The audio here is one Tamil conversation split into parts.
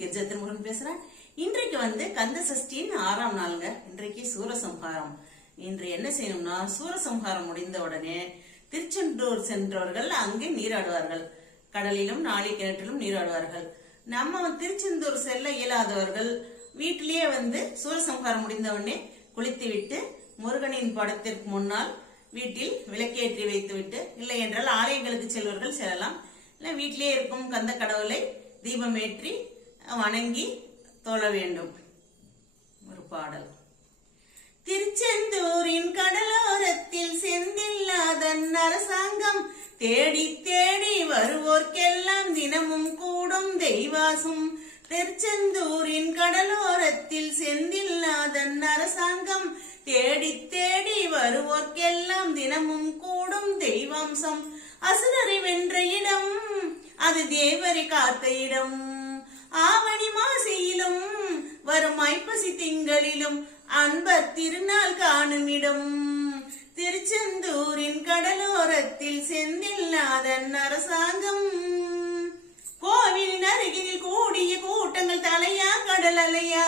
கிரிஜா திருமுருகன் பேசுறேன். இன்றைக்கு கந்த சஷ்டியின் 6ஆம் நாளுங்க. இன்றைக்கு சூரசம்ஹாரம். இன்று என்ன செய்யணும்னா, சூரசம்ஹாரம் முடிந்த உடனே திருச்செந்தூர் சென்றவர்கள் அங்கே நீராடுவார்கள். கடலிலும் நாளை கிணற்றிலும் நீராடுவார்கள். நம்ம திருச்செந்தூர் செல்ல இயலாதவர்கள் வீட்டிலேயே சூரசம்ஹாரம் முடிந்த உடனே குளித்து விட்டு முருகனின் படத்திற்கு முன்னால் வீட்டில் விளக்கேற்றி வைத்து விட்டு, இல்லை என்றால் ஆலயங்களுக்கு செல்வர்கள் செல்லலாம். இல்லை வீட்டிலேயே இருக்கும் கந்த கடவுளை தீபம் ஏற்றி வணங்கி தொழ வேண்டும். ஒரு பாடல். திருச்செந்தூரின் கடலோரத்தில் செந்தில்லாதன் அரசாங்கம் தேடி தேடி வருவோர்க்கெல்லாம் தினமும் கூடும் தெய்வாசும். திருச்செந்தூரின் கடலோரத்தில் செந்தில்லாதன் அரசாங்கம் தேடி தேடி வருவோர்க்கெல்லாம் தினமும் கூடும் தெய்வாம்சம். அசுரரை வென்ற இடம் அது தேவரை காத்த இடம். ஆவணி மாசையிலும் வரும் ஐப்பசி திங்களிலும் அன்பர் திருநாள் காணும் இடம். திருச்செந்தூரின் கடலோரத்தில் செந்தில்லாதன் அரசாங்கம். கோவிலின் அருகினில் கூடிய கூட்டங்கள் தலையா கடல் அலையா.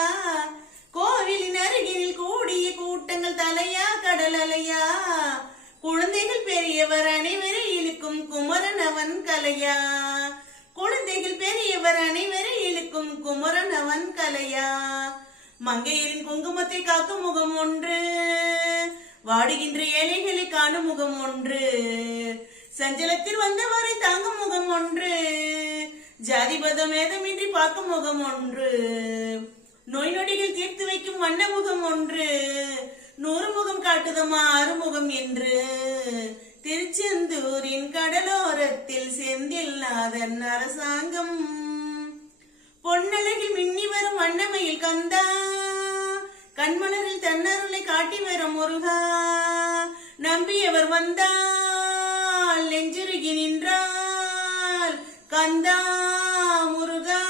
கோவிலின் அருகினில் கூடிய கூட்டங்கள் தலையா கடல் அலையா. குழந்தைகள் பெரியவர் அனைவரை இழுக்கும் குமரன் அவன் கலையா. குழந்தைகள் பெரியவர் அனைவரை இழுக்கும் குமரன் அவன் கலையா. மங்கையரின் குங்குமத்தை காக்கும் முகம் ஒன்று, வாடுகின்ற ஏழைகளை காணும் முகம் ஒன்று, சஞ்சலத்தில் வந்தவரை தாங்கும் முகம் ஒன்று, ஜாதிபதம் ஏதமின்றி பார்க்கும் முகம் ஒன்று, நோய் நொடிகள் தீர்த்து வைக்கும் வண்ண முகம் ஒன்று, 100 முகம் காட்டுதமா 6 முகம் என்று. திருச்செந்தூரின் கடலோரத்தில் செந்தில்லாதன் அரசாங்கம். பொன்னழகில் மின்னி வரும் வண்ணமையில் கந்தா, கண்மலரில் தன்னருளை காட்டி வரும் முருகா. நம்பியவர் வந்தால் நெஞ்சுருகி நின்றால் கந்தா முருகா.